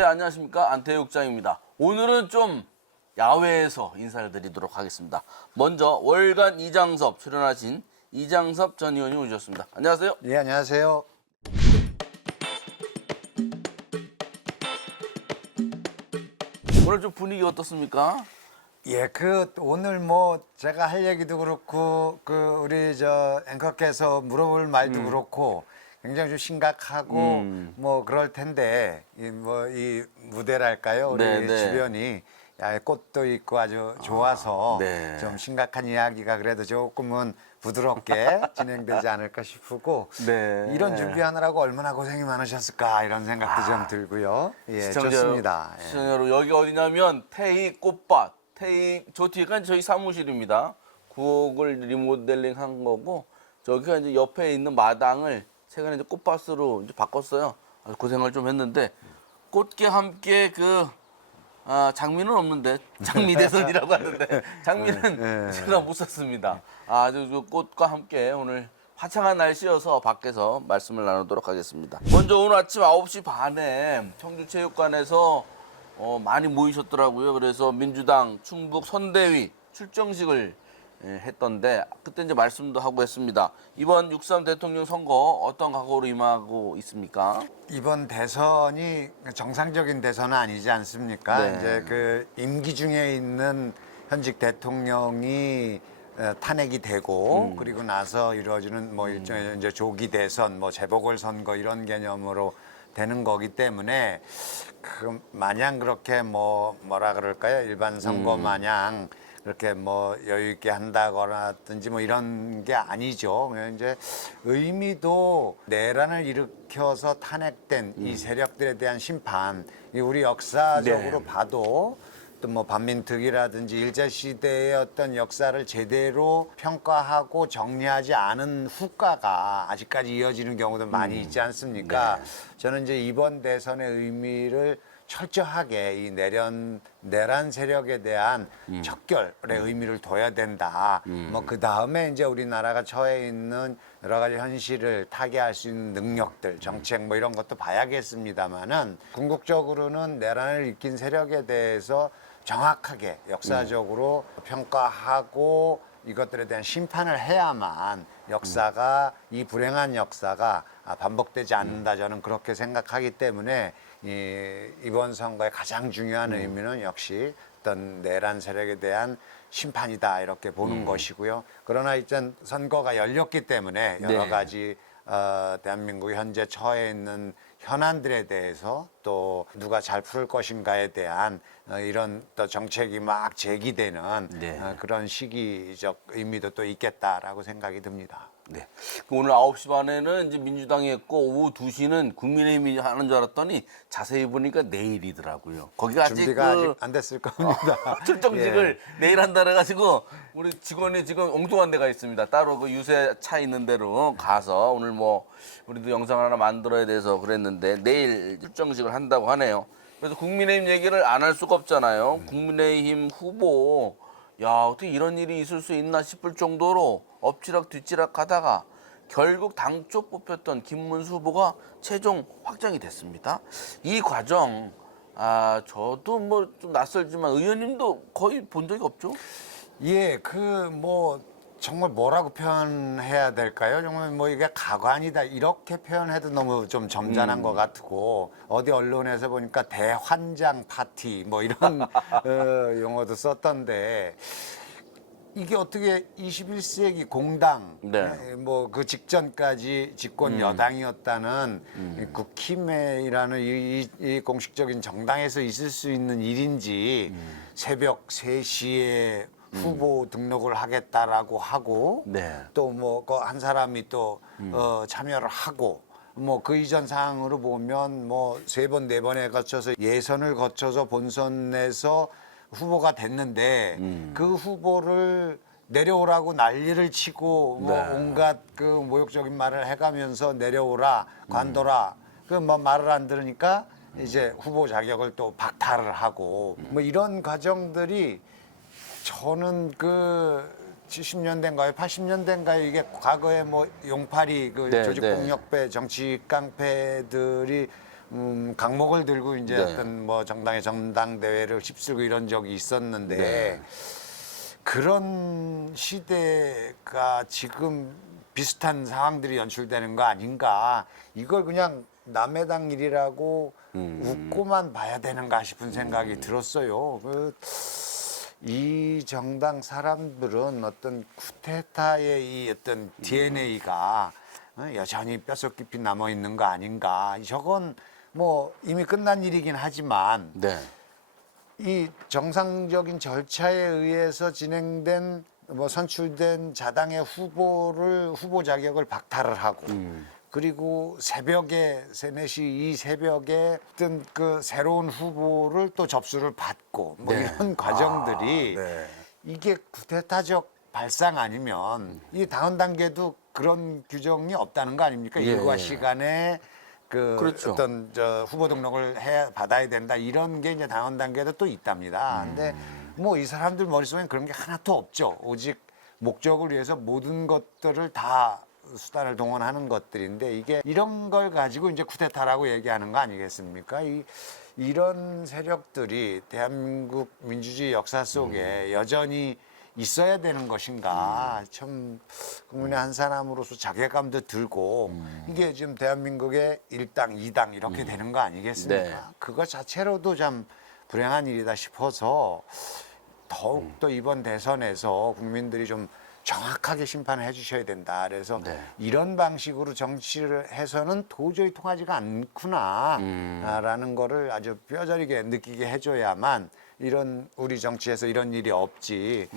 네, 안녕하십니까. 안태욱장입니다. 오늘은 좀 야외에서 인사를 드리도록 하겠습니다. 먼저 월간 이장섭 출연하신 이장섭 전 의원이 오셨습니다. 안녕하세요. 예, 안녕하세요. 오늘 좀 분위기 어떻습니까? 예, 오늘 제가 할 얘기도 그렇고 우리 저 앵커께서 물어볼 말도 그렇고 굉장히 좀 심각하고 그럴 텐데 이 무대랄까요? 우리 네, 네. 주변이 꽃도 있고 아주 좋아서 네. 좀 심각한 이야기가 그래도 조금은 부드럽게 진행되지 않을까 싶고 네. 이런 준비하느라고 얼마나 고생이 많으셨을까 이런 생각도 좀 들고요. 예, 좋습니다. 예. 시청자 여러분, 여기 어디냐면 태희 꽃밭, 태희 저 뒤가 저희 사무실입니다. 구옥을 리모델링 한 거고 저기가 이제 옆에 있는 마당을 최근에 이제 꽃밭으로 이제 바꿨어요. 아주 고생을 좀 했는데 꽃과 함께 장미는 없는데 장미대선이라고 하는데 장미는 제가 못 샀습니다. 아주 그 꽃과 함께 오늘 화창한 날씨여서 밖에서 말씀을 나누도록 하겠습니다. 먼저 오늘 아침 9시 반에 청주체육관에서 많이 모이셨더라고요. 그래서 민주당 충북 선대위 출정식을 했던데 그때 이제 말씀도 하고 했습니다. 이번 6.3 대통령 선거 어떤 각오로 임하고 있습니까? 이번 대선이 정상적인 대선은 아니지 않습니까? 네. 이제 임기 중에 있는 현직 대통령이 탄핵이 되고 그리고 나서 이루어지는 일종의 이제 조기 대선, 재보궐 선거 이런 개념으로 되는 거기 때문에 마냥 그렇게 뭐라 그럴까요? 일반 선거 마냥 그렇게 여유 있게 한다거나든지 이런 게 아니죠. 이제 의미도 내란을 일으켜서 탄핵된 이 세력들에 대한 심판, 이 우리 역사적으로 네. 봐도 또 반민특위라든지 일제시대의 어떤 역사를 제대로 평가하고 정리하지 않은 후과가 아직까지 이어지는 경우도 많이 있지 않습니까? 네. 저는 이제 이번 대선의 의미를 철저하게 이 내란 세력에 대한 척결의 의미를 둬야 된다. 그 다음에 이제 우리나라가 처해 있는 여러 가지 현실을 타개할 수 있는 능력들, 정책 이런 것도 봐야겠습니다만은 궁극적으로는 내란을 일으킨 세력에 대해서 정확하게 역사적으로 평가하고 이것들에 대한 심판을 해야만 역사가 이 불행한 역사가 반복되지 않는다 저는 그렇게 생각하기 때문에 이번 선거의 가장 중요한 의미는 역시 어떤 내란 세력에 대한 심판이다 이렇게 보는 것이고요. 그러나 이제 선거가 열렸기 때문에 여러 네. 가지 대한민국이 현재 처해 있는 현안들에 대해서 또 누가 잘 풀 것인가에 대한 이런 또 정책이 막 제기되는 네. 그런 시기적 의미도 또 있겠다라고 생각이 듭니다. 네. 오늘 9시 반에는 이제 민주당이 했고 오후 2시는 국민의힘이 하는 줄 알았더니 자세히 보니까 내일이더라고요. 거기가 준비가 아직 안 됐을 겁니다. 출정식을 내일 한다 그래가지고 우리 직원이 지금 엉뚱한 데가 있습니다. 따로 그 유세 차 있는 데로 가서 오늘 우리도 영상 하나 만들어야 돼서 그랬는데 내일 출정식을 한다고 하네요. 그래서 국민의힘 얘기를 안 할 수가 없잖아요. 국민의힘 후보 야 어떻게 이런 일이 있을 수 있나 싶을 정도로 엎치락 뒤치락 하다가 결국 당초 뽑혔던 김문수 후보가 최종 확정이 됐습니다. 이 과정 저도 좀 낯설지만 의원님도 거의 본 적이 없죠? 예, 정말 뭐라고 표현해야 될까요? 정말 이게 가관이다 이렇게 표현해도 너무 좀 점잖은 것 같고 어디 언론에서 보니까 대환장 파티 이런 용어도 썼던데 이게 어떻게 21세기 공당 네. 그 직전까지 집권 여당이었다는 국힘이라는 이 공식적인 정당에서 있을 수 있는 일인지 새벽 3시에 후보 등록을 하겠다라고 하고 네. 또 한 사람이 또 참여를 하고 그 이전 사항으로 보면 3번, 4번에 거쳐서 예선을 거쳐서 본선에서 후보가 됐는데 그 후보를 내려오라고 난리를 치고 네. 온갖 모욕적인 말을 해가면서 내려오라 관둬라 말을 안 들으니까 이제 후보 자격을 또 박탈을 하고 이런 과정들이 저는 70년대인가요? 80년대인가요? 이게 과거에 용팔이 네, 조직폭력배, 정치 깡패들이 강목을 들고 이제 네. 어떤 뭐 정당의 전당대회를 휩쓸고 이런 적이 있었는데 네. 그런 시대가 지금 비슷한 상황들이 연출되는 거 아닌가. 이걸 그냥 남의 당 일이라고 웃고만 봐야 되는가 싶은 생각이 들었어요. 이 정당 사람들은 어떤 쿠데타의 이 어떤 DNA가 여전히 뼛속 깊이 남아 있는 거 아닌가. 저건 뭐 이미 끝난 일이긴 하지만 네. 이 정상적인 절차에 의해서 진행된 뭐 선출된 자당의 후보 자격을 박탈을 하고 그리고 새벽에 3, 4시 이 새벽에 어떤 그 새로운 후보를 또 접수를 받고 뭐 네. 이런 과정들이 네. 이게 쿠데타적 발상 아니면 이 당원 단계도 그런 규정이 없다는 거 아닙니까? 예. 일과 시간에 그 그렇죠. 어떤 저 후보 등록을 받아야 된다 이런 게 이제 당원 단계도 또 있답니다. 근데 뭐 이 사람들 머릿속엔 그런 게 하나도 없죠. 오직 목적을 위해서 모든 것들을 다 수단을 동원하는 것들인데 이게 이런 걸 가지고 이제 쿠데타라고 얘기하는 거 아니겠습니까? 이런 세력들이 대한민국 민주주의 역사 속에 여전히 있어야 되는 것인가 참 국민의 한 사람으로서 자괴감도 들고 이게 지금 대한민국의 1당, 2당 이렇게 되는 거 아니겠습니까? 네. 그거 자체로도 참 불행한 일이다 싶어서 더욱더 이번 대선에서 국민들이 좀 정확하게 심판을 해주셔야 된다. 그래서 네. 이런 방식으로 정치를 해서는 도저히 통하지가 않구나라는 거를 아주 뼈저리게 느끼게 해줘야만 이런 우리 정치에서 이런 일이 없지.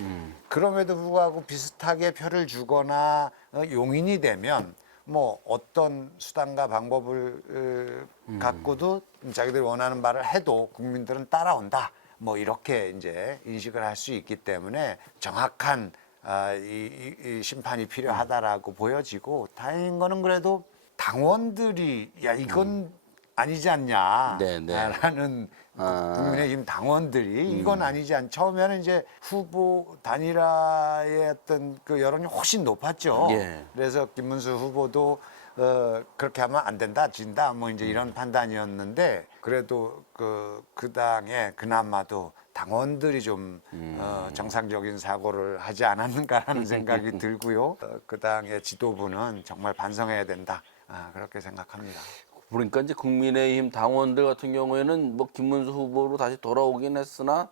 그럼에도 불구하고 비슷하게 표를 주거나 용인이 되면 뭐 어떤 수단과 방법을 갖고도 자기들이 원하는 바를 해도 국민들은 따라온다. 뭐 이렇게 이제 인식을 할 수 있기 때문에 정확한 이 심판이 필요하다라고 보여지고 다행인 거는 그래도 당원들이 야 이건 아니지 않냐 네, 네. 라는 국민의힘 당원들이 이건 아니지 않 처음에는 이제 후보 단일화의 어떤 그 여론이 훨씬 높았죠. 예. 그래서 김문수 후보도 그렇게 하면 안 된다, 진다, 뭐 이제 이런 판단이었는데 그래도 그 당에 그나마도 당원들이 좀 정상적인 사고를 하지 않았는가라는 생각이 들고요. 그 당의 지도부는 정말 반성해야 된다. 그렇게 생각합니다. 그러니까 이제 국민의힘 당원들 같은 경우에는 뭐 김문수 후보로 다시 돌아오긴 했으나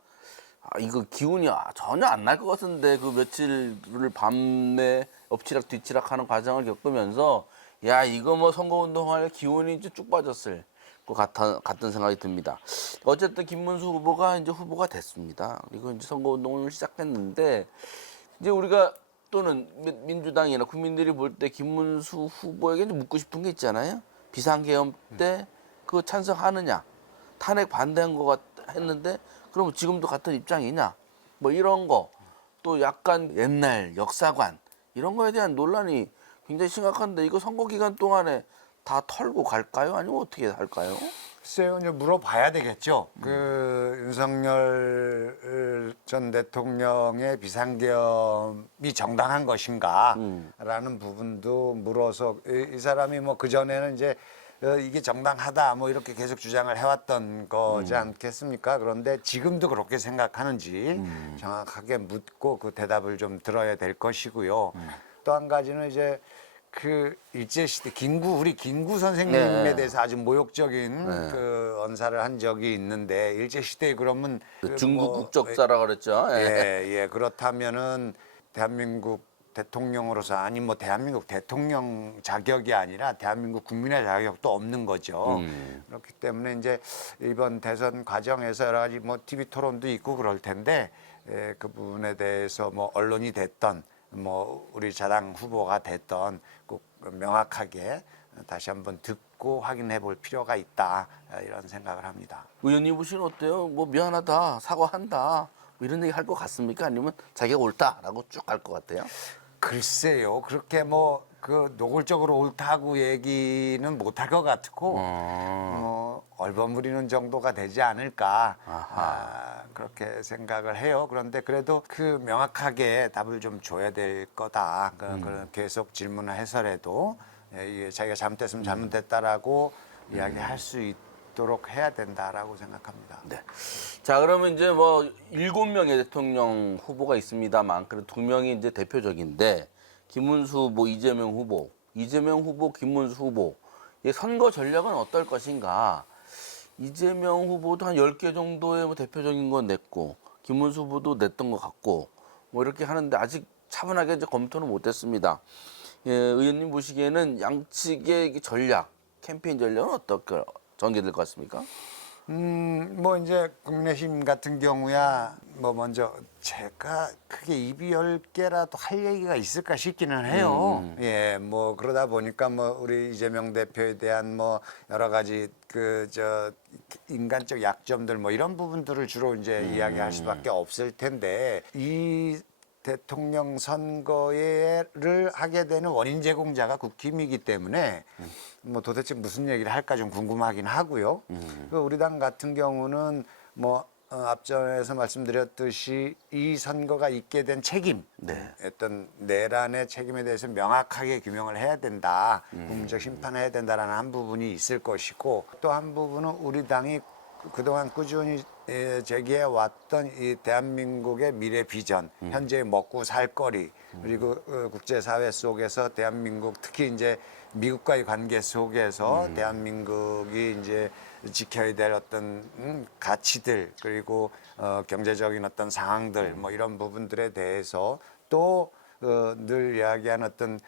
이거 기운이 전혀 안 날 것 같은데 그 며칠을 밤내 엎치락 뒤치락 하는 과정을 겪으면서 야 이거 뭐 선거운동할 기운이 이제 쭉 빠졌을 것 같은 생각이 듭니다. 어쨌든 김문수 후보가 이제 후보가 됐습니다. 그리고 이제 선거운동을 시작했는데 이제 우리가 또는 민주당이나 국민들이 볼 때 김문수 후보에게 이제 묻고 싶은 게 있잖아요. 비상계엄 때 그거 찬성하느냐, 탄핵 반대한 거 했는데 그럼 지금도 같은 입장이냐, 뭐 이런 거, 또 약간 옛날 역사관 이런 거에 대한 논란이 굉장히 심각한데 이거 선거 기간 동안에 다 털고 갈까요? 아니면 어떻게 할까요? 글쎄요, 이제 물어봐야 되겠죠. 그 윤석열 전 대통령의 비상계엄이 정당한 것인가라는 부분도 물어서 이 사람이 뭐 그전에는 이제 이게 정당하다 뭐 이렇게 계속 주장을 해왔던 거지 않겠습니까? 그런데 지금도 그렇게 생각하는지 정확하게 묻고 그 대답을 좀 들어야 될 것이고요. 또 한 가지는 이제 그 일제시대 우리 김구 선생님에 네. 대해서 아주 모욕적인 그 언사를 한 적이 있는데 일제시대에 그러면 중국 뭐, 국적자라 그랬죠. 예, 그렇다면은 대한민국 대통령으로서 아니 뭐 대한민국 대통령 자격이 아니라 대한민국 국민의 자격도 없는 거죠. 그렇기 때문에 이제 이번 대선 과정에서 여러 가지 뭐 TV 토론도 있고 그럴 텐데 그 부분에 대해서 뭐 언론이 됐던 뭐 우리 자당 후보가 됐던 꼭 명확하게 다시 한번 듣고 확인해 볼 필요가 있다 이런 생각을 합니다. 의원님 보시면 어때요? 뭐 미안하다, 사과한다 뭐 이런 얘기 할 것 같습니까? 아니면 자기가 옳다라고 쭉 갈 것 같아요? 글쎄요, 그렇게 뭐 그 노골적으로 옳다고 얘기는 못할 것 같고 얼버무리는 정도가 되지 않을까 그렇게 생각을 해요. 그런데 그래도 그 명확하게 답을 좀 줘야 될 거다. 그런 계속 질문을 해서라도 이게 자기가 잘못됐으면 잘못됐다라고 이야기할 수 있도록 해야 된다라고 생각합니다. 네. 자, 그러면 이제 뭐 7명의 대통령 후보가 있습니다만 그래도 2명이 이제 대표적인데 김문수 후보, 이재명 후보, 김문수 후보. 이 선거 전략은 어떨 것인가? 이재명 후보도 한 10개 정도의 뭐 대표적인 건 냈고 김문수 후보도 냈던 것 같고 뭐 이렇게 하는데 아직 차분하게 이제 검토는 못했습니다. 예, 의원님 보시기에는 양측의 전략, 캠페인 전략은 어떻게 전개될 것 같습니까? 뭐 이제 국민의힘 같은 경우야 뭐 먼저 제가 크게 입이 10개라도 할 얘기가 있을까 싶기는 해요. 예, 뭐 그러다 보니까 뭐 우리 이재명 대표에 대한 뭐 여러 가지 그 인간적 약점들 뭐 이런 부분들을 주로 이제 이야기할 수밖에 없을 텐데 이 대통령 선거를 하게 되는 원인 제공자가 국힘이기 때문에 뭐 도대체 무슨 얘기를 할까 좀 궁금하긴 하고요. 그 우리 당 같은 경우는 뭐 앞전에서 말씀드렸듯이 이 선거가 있게 된 책임, 어떤 내란의 책임에 대해서 명확하게 규명을 해야 된다, 국민적 심판을 해야 된다라는 한 부분이 있을 것이고 또 한 부분은 우리 당이 그동안 꾸준히 제기해 왔던 이 대한민국의 미래 비전, 현재의 먹고 살 거리, 그리고 국제사회 속에서 대한민국 특히 이제 미국과의 관계 속에서 대한민국이 이제 지켜야 될 어떤 가치들 그리고 경제적인 어떤 상황들 뭐 이런 부분들에 대해서 또 늘 이야기하는 어떤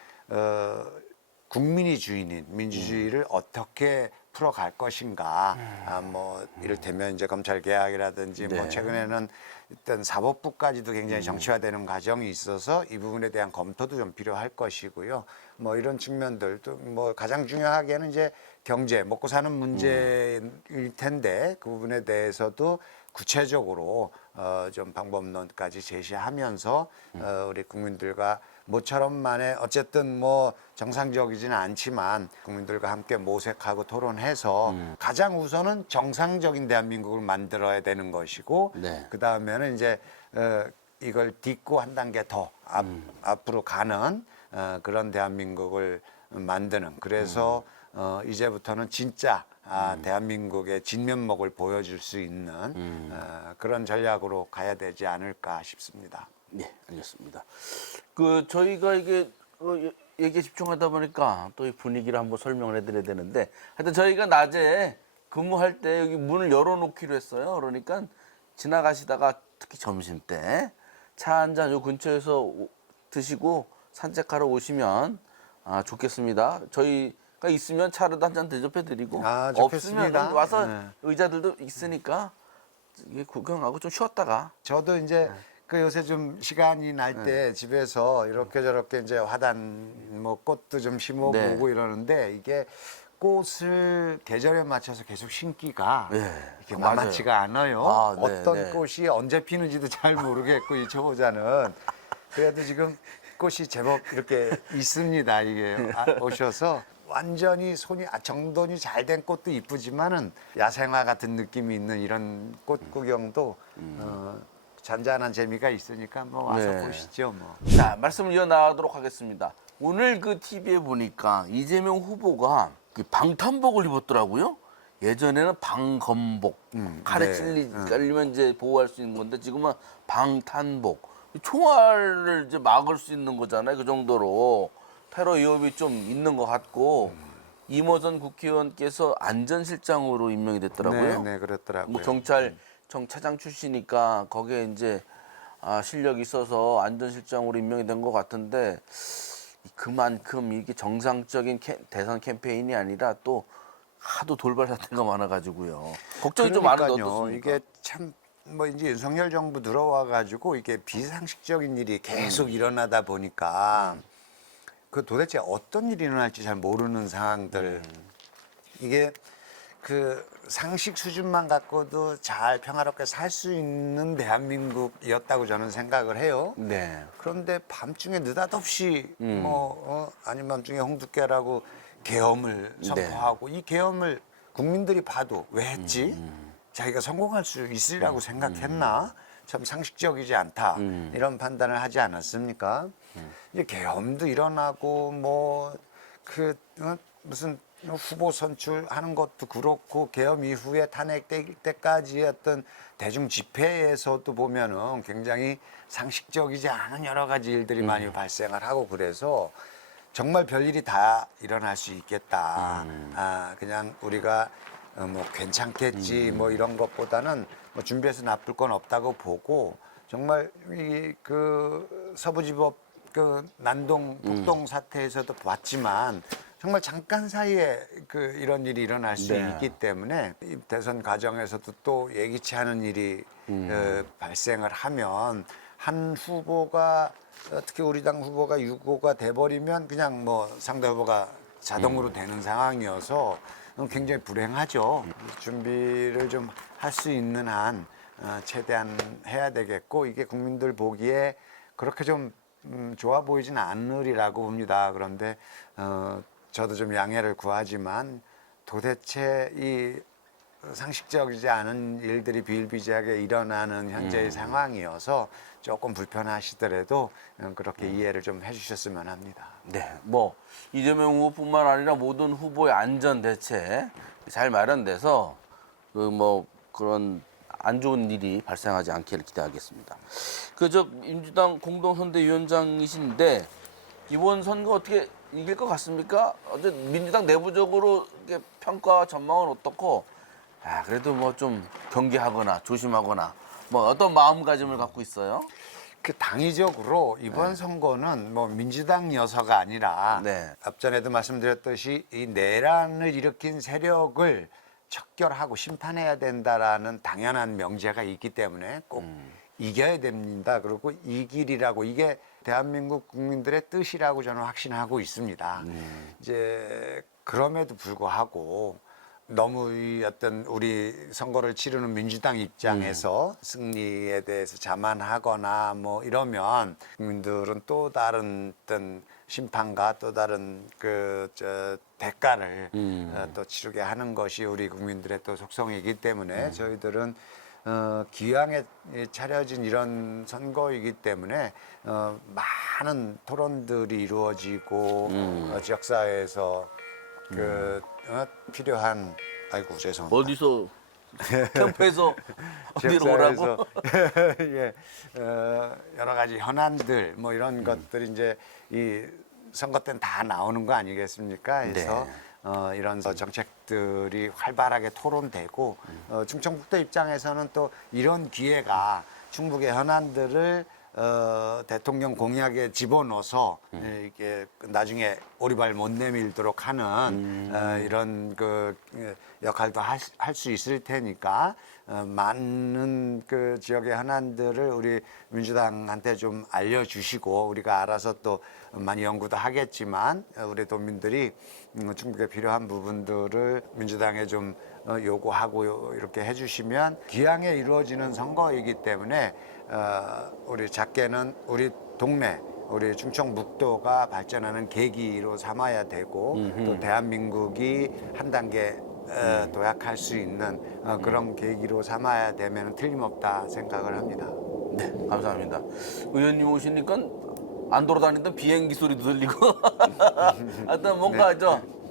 국민이 주인인 민주주의를 어떻게 풀어갈 것인가. 뭐 이를테면 이제 검찰 개혁이라든지 뭐 최근에는 일단 사법부까지도 굉장히 정치화되는 과정이 있어서 이 부분에 대한 검토도 좀 필요할 것이고요. 뭐 이런 측면들도 뭐 가장 중요하게는 이제 경제 먹고 사는 문제일 텐데 그 부분에 대해서도 구체적으로 좀 방법론까지 제시하면서 우리 국민들과 모처럼만의 어쨌든 뭐 정상적이지는 않지만 국민들과 함께 모색하고 토론해서 가장 우선은 정상적인 대한민국을 만들어야 되는 것이고 그 다음에는 이제 이걸 딛고 한 단계 더 앞으로 가는 그런 대한민국을 만드는 그래서 이제부터는 진짜 대한민국의 진면목을 보여줄 수 있는 그런 전략으로 가야 되지 않을까 싶습니다. 네, 알겠습니다. 그 저희가 이게 얘기에 집중하다 보니까 또 이 분위기를 한번 설명을 해드려야 되는데, 하여튼 저희가 낮에 근무할 때 여기 문을 열어놓기로 했어요. 그러니까 지나가시다가 특히 점심 때 차 한 잔 요 근처에서 드시고 산책하러 오시면 좋겠습니다. 저희가 있으면 차라도 한 잔 대접해드리고 좋겠습니다. 없으면 와서 네. 의자들도 있으니까 구경하고 좀 쉬었다가. 저도 이제 그 요새 좀 시간이 날 때 집에서 이렇게 저렇게 이제 화단 뭐 꽃도 좀 심어보고 이러는데 이게 꽃을 계절에 맞춰서 계속 심기가 이렇게 맞아요. 만만치가 않아요. 어떤 꽃이 언제 피는지도 잘 모르겠고 이 초보자는 그래도 지금 꽃이 제법 이렇게 있습니다. 이게 오셔서 완전히 손이 정돈이 잘 된 꽃도 이쁘지만은 야생화 같은 느낌이 있는 이런 꽃 구경도 잔잔한 재미가 있으니까 뭐 와서 보시죠 뭐. 자, 말씀을 이어나가도록 하겠습니다. 오늘 그 TV에 보니까 이재명 후보가 그 방탄복을 입었더라고요. 예전에는 방검복, 칼에 찔리면 이제 보호할 수 있는 건데 지금은 방탄복. 총알을 이제 막을 수 있는 거잖아요. 그 정도로 테러 위협이 좀 있는 것 같고 이모전 국회의원께서 안전실장으로 임명이 됐더라고요. 네, 그렇더라고요. 뭐 경찰청 차장 출신이니까 거기에 이제 실력이 있어서 안전실장으로 임명이 된 것 같은데 그만큼 이게 정상적인 대선 캠페인이 아니라 또 하도 돌발 사태가 많아가지고요. 걱정이 좀 많은데 어떻습니까? 이게 참 뭐 이제 윤석열 정부 들어와 가지고 이게 비상식적인 일이 계속 일어나다 보니까 그 도대체 어떤 일이 일어날지 잘 모르는 상황들 이게 그 상식 수준만 갖고도 잘 평화롭게 살 수 있는 대한민국이었다고 저는 생각을 해요. 네. 그런데 밤중에 느닷없이 아닌 밤중에 홍두깨라고 계엄을 선포하고 이 계엄을 국민들이 봐도 왜 했지? 자기가 성공할 수 있으리라고 생각했나? 참 상식적이지 않다. 이런 판단을 하지 않았습니까? 이제 계엄도 일어나고 무슨 후보 선출하는 것도 그렇고 계엄 이후에 탄핵될 때까지 어떤 대중 집회에서도 보면은 굉장히 상식적이지 않은 여러 가지 일들이 많이 발생을 하고 그래서 정말 별일이 다 일어날 수 있겠다. 그냥 우리가 뭐 괜찮겠지 뭐 이런 것보다는 뭐 준비해서 나쁠 건 없다고 보고 정말 이 그 서부지법 그 난동 북동 사태에서도 봤지만 정말 잠깐 사이에 그 이런 일이 일어날 수 네. 있기 때문에 이 대선 과정에서도 또 예기치 않은 일이 발생을 하면 한 후보가 특히 우리 당 후보가 유고가 돼버리면 그냥 뭐 상대 후보가 자동으로 되는 상황이어서 굉장히 불행하죠. 준비를 좀 할 수 있는 한 최대한 해야 되겠고 이게 국민들 보기에 그렇게 좀 좋아 보이진 않으리라고 봅니다. 그런데 저도 좀 양해를 구하지만 도대체 이 상식적이지 않은 일들이 비일비재하게 일어나는 현재의 상황이어서 조금 불편하시더라도 그렇게 이해를 좀 해주셨으면 합니다. 네, 뭐 이재명 후보뿐만 아니라 모든 후보의 안전 대책 잘 마련돼서 그 뭐 그런 안 좋은 일이 발생하지 않기를 기대하겠습니다. 그 저 민주당 공동선대위원장이신데 이번 선거 어떻게 이길 것 같습니까? 어제 민주당 내부적으로 이렇게 평가 전망은 어떻고? 그래도 뭐 좀 경계하거나 조심하거나 뭐 어떤 마음가짐을 갖고 있어요? 그 당위적으로 이번 선거는 뭐 민주당 여서가 아니라 네. 앞전에도 말씀드렸듯이 이 내란을 일으킨 세력을 척결하고 심판해야 된다라는 당연한 명제가 있기 때문에 꼭 이겨야 됩니다. 그리고 이 길이라고 이게 대한민국 국민들의 뜻이라고 저는 확신하고 있습니다. 이제 그럼에도 불구하고 너무 이 어떤 우리 선거를 치르는 민주당 입장에서 승리에 대해서 자만하거나 뭐 이러면 국민들은 또 다른 어떤 심판과 또 다른 대가를 또 치르게 하는 것이 우리 국민들의 또 속성이기 때문에 저희들은 기왕에 차려진 이런 선거이기 때문에 많은 토론들이 이루어지고 지역사회에서 필요한 아이고 죄송합니다. 어디서 캠프에서 어디로 오라고? 예, 여러 가지 현안들 뭐 이런 것들이 이제 이 선거 때는 다 나오는 거 아니겠습니까? 그래서 이런 정책들이 활발하게 토론되고 충청북도 입장에서는 또 이런 기회가 충북의 현안들을 대통령 공약에 집어넣어서 이게 나중에 오리발 못 내밀도록 하는 이런 그 역할도 할 수 있을 테니까 많은 그 지역의 현안들을 우리 민주당한테 좀 알려주시고 우리가 알아서 또 많이 연구도 하겠지만 우리 도민들이 충북에 필요한 부분들을 민주당에 좀 요구하고 이렇게 해주시면 기왕에 이루어지는 선거이기 때문에 우리 작게는 우리 동네 우리 충청북도가 발전하는 계기로 삼아야 되고 또 대한민국이 한 단계 도약할 수 있는 그런 계기로 삼아야 되면 틀림없다 생각을 합니다. 네, 감사합니다. 의원님 오시니까 안 돌아다니던 비행기 소리도 들리고 하여튼 뭔가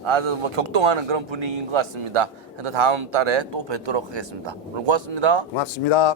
아주 뭐 격동하는 그런 분위기인 것 같습니다. 하여튼 다음 달에 또 뵙도록 하겠습니다. 오늘 고맙습니다. 고맙습니다.